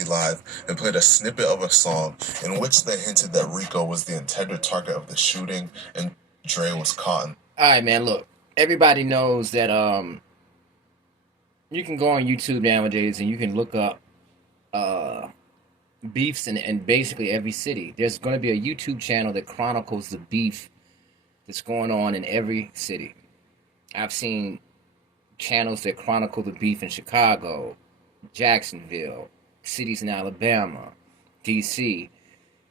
IG Live and played a snippet of a song in which they hinted that Rico was the intended target of the shooting and Dre was caught. All right, man. Look, everybody knows that you can go on YouTube nowadays and you can look up uh beefs in basically every city. There's going to be a YouTube channel that chronicles the beef that's going on in every city. I've seen channels that chronicle the beef in Chicago, Jacksonville, cities in Alabama, DC.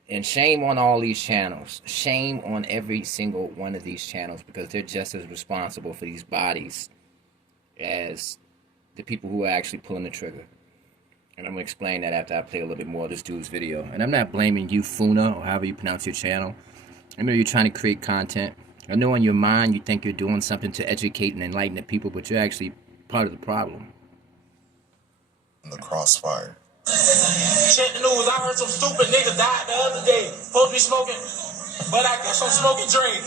And shame on all these channels. Shame on every single one of these channels because they're just as responsible for these bodies as the people who are actually pulling the trigger. And I'm going to explain that after I play a little bit more of this dude's video. And I'm not blaming you, Funa, or however you pronounce your channel. I know you're trying to create content. I know in your mind you think you're doing something to educate and enlighten the people, but you're actually part of the problem. In the crossfire. Check the news. I heard some stupid nigga died the other day. Supposed to be smoking, but I guess I'm smoking Dre.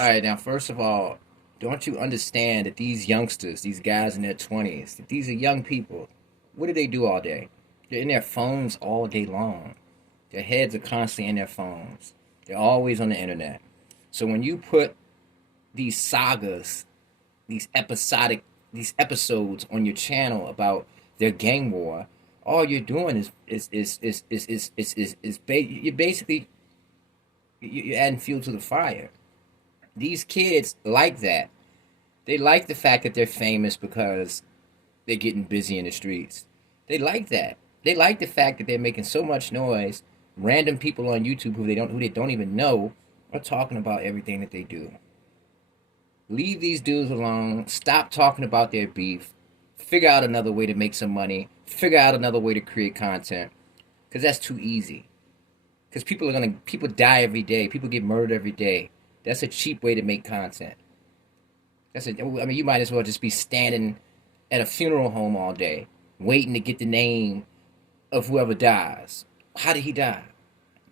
Alright, now first of all, don't you understand that these youngsters, these guys in their 20s, that these are young people. What do they do all day? They're in their phones all day long. Their heads are constantly in their phones. They're always on the internet. So when you put these sagas, these episodes on your channel about their gang war, all you're doing you're adding fuel to the fire. These kids like that. They like the fact that they're famous because they're getting busy in the streets. They like that. They like the fact that they're making so much noise. Random people on YouTube who they don't even know are talking about everything that they do. Leave these dudes alone. Stop talking about their beef. Figure out another way to make some money. Figure out another way to create content. Because that's too easy. Because people die every day. People get murdered every day. That's a cheap way to make content. You might as well just be standing at a funeral home all day, waiting to get the name of whoever dies. How did he die?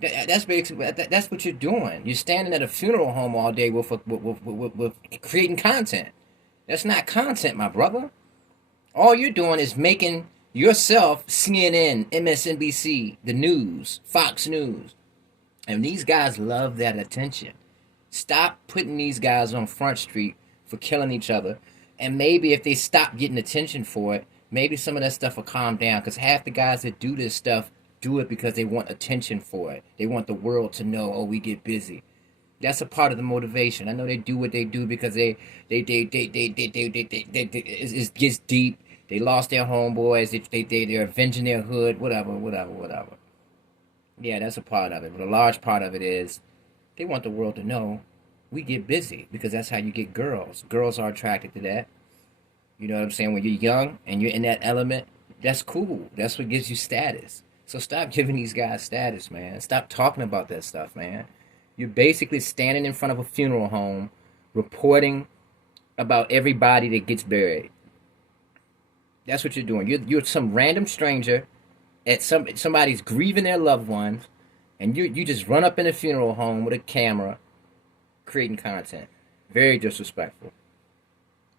That's basically that's what you're doing. You're standing at a funeral home all day with creating content. That's not content, my brother. All you're doing is making yourself CNN, MSNBC, the news, Fox News, and these guys love that attention. Stop putting these guys on Front Street for killing each other. And maybe if they stop getting attention for it, maybe some of that stuff will calm down. Because half the guys that do this stuff do it because they want attention for it. They want the world to know, oh, we get busy. That's a part of the motivation. I know they do what they do because it gets deep. They lost their homeboys. They're avenging their hood. Whatever. Yeah, that's a part of it. But a large part of it is they want the world to know we get busy because that's how you get girls. Girls are attracted to that. You know what I'm saying? When you're young and you're in that element, that's cool. That's what gives you status. So stop giving these guys status, man. Stop talking about that stuff, man. You're basically standing in front of a funeral home reporting about everybody that gets buried. That's what you're doing. You're some random stranger at somebody's grieving their loved ones, and you just run up in a funeral home with a camera creating content. Very disrespectful.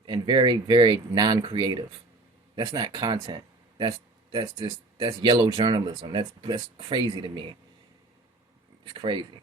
And very, very non-creative. That's not content. That's yellow journalism. That's crazy to me. It's crazy.